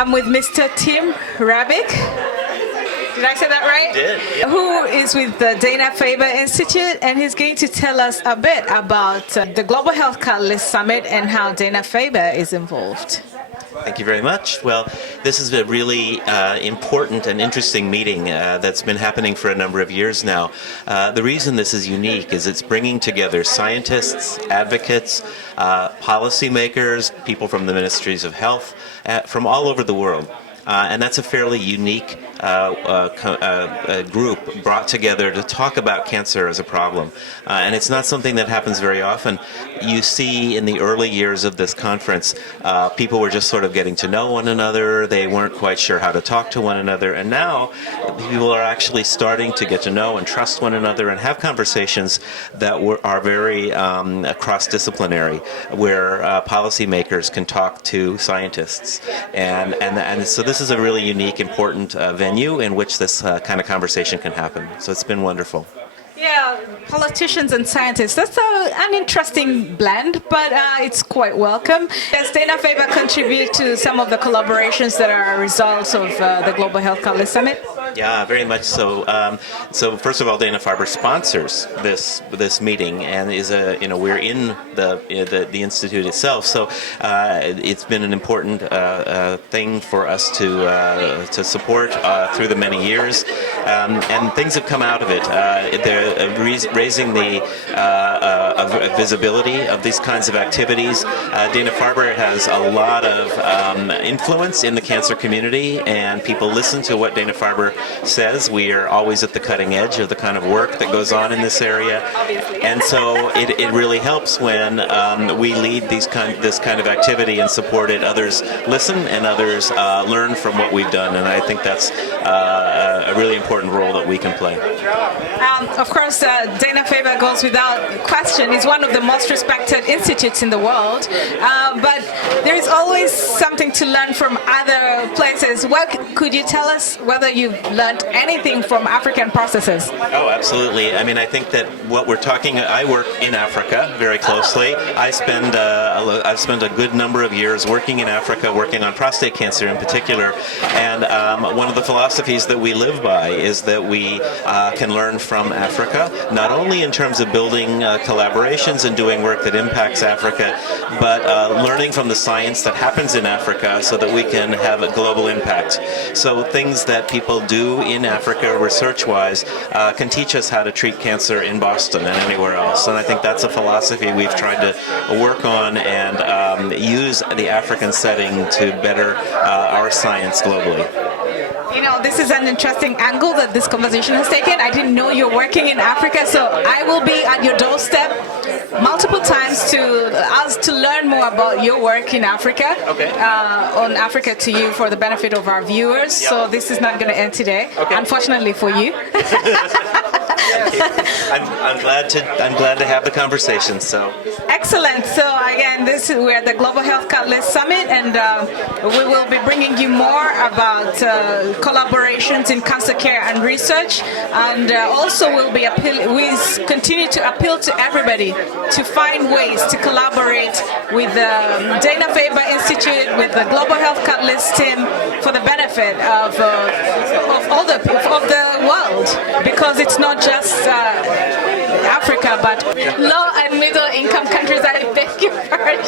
I'm with Mr. Tim Rebbeck. Did I say that right? You did. Yeah. Who is with the Dana-Farber Institute, and he's going to tell us a bit about the Global Health Catalyst Summit and how Dana-Farber is involved. Thank you very much. Well, this is a really important and interesting meeting that's been happening for a number of years now. The reason this is unique is it's bringing together scientists, advocates, policymakers, people from the ministries of health, from all over the world. And that's a fairly unique group brought together to talk about cancer as a problem. And it's not something that happens very often. You see in the early years of this conference, people were just sort of getting to know one another. They weren't quite sure how to talk to one another. And now people are actually starting to get to know and trust one another and have conversations that are very cross-disciplinary, where policymakers can talk to scientists. And so this is a really unique, important venue in which this kind of conversation can happen. So it's been wonderful. Yeah, politicians and scientists. That's an interesting blend, but it's quite welcome. Does Dana-Farber contribute to some of the collaborations that are results of the Global Health Catalyst Summit? Yeah, very much so. So first of all, Dana-Farber sponsors this meeting, and is we're in the institute itself. So it's been an important thing for us to support through the many years, and things have come out of it. They're raising the visibility of these kinds of activities. Dana-Farber has a lot of influence in the cancer community, and people listen to what Dana-Farber says. We are always at the cutting edge of the kind of work that goes on in this area, and so it really helps when we lead this kind of activity and support it. Others listen and others learn from what we've done, and I think that's a really important role that we can play. Of course, Dana-Farber goes without question. It's one of the most respected institutes in the world, but there is always something to learn from other places. What could you tell us whether you've learned anything from African processes? Oh, absolutely. I mean, I think that what we're talking, I work in Africa very closely. I've spent a good number of years working in Africa, working on prostate cancer in particular, and one of the philosophies that we live by is that we can learn from Africa, not only in terms of building collaborations and doing work that impacts Africa, but learning from the science that happens in Africa so that we can have a global impact. So things that people do in Africa research-wise can teach us how to treat cancer in Boston and anywhere else. And I think that's a philosophy we've tried to work on and use the African setting to better our science globally. You know, this is an interesting angle that this conversation has taken. I didn't know you're working in Africa, so I will be at your doorstep multiple times to learn more about your work in Africa, on Africa to You for the benefit of our viewers. Yep. So this is not going to end today, unfortunately for you. I'm glad to have the conversation. So excellent. So again, we're at the Global Health Catalyst Summit, and we will be bringing you more about collaborations in cancer care and research, and also we continue to appeal to everybody to find ways to collaborate with the Dana-Farber Institute, with the Global Health Catalyst team for the benefit of all the world, because it's not just Africa, but low and middle income countries. I beg your pardon.